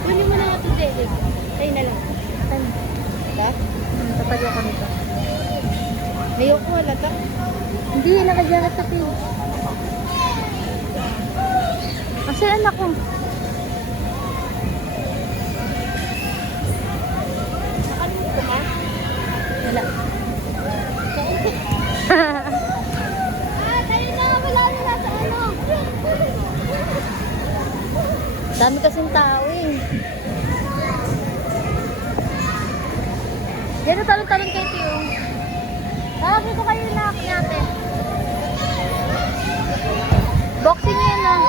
Kunin mo na nga ito, Jelly. Tayo na lang. Diba? Tatagyo ko nito. Ayoko, wala ta. Hindi, nakajagat ako. Kasi anak ko. Nakalimutan ka? Wala. Tayo na, wala na nasa ano. Dami kasing tao eh. Gano'n talon-talon kayo tiyo. Tawagin ko kayo na natin. Boxing yan lang.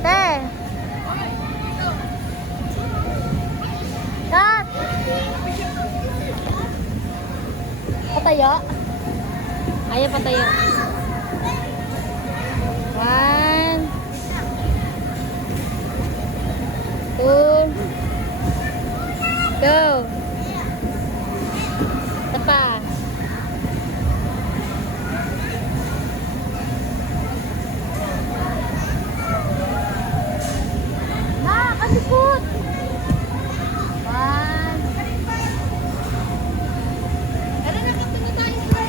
Te. Kat. Patayo. Ayaw patayo. 1 2 Go. Tapa. Ma, kalikot. 1. Tara na, kapag na tayo sa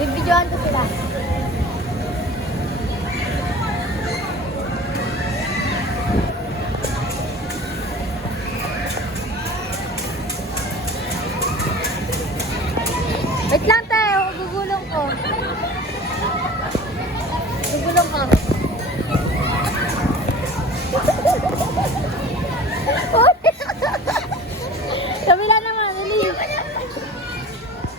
Bibidyoan ko sila.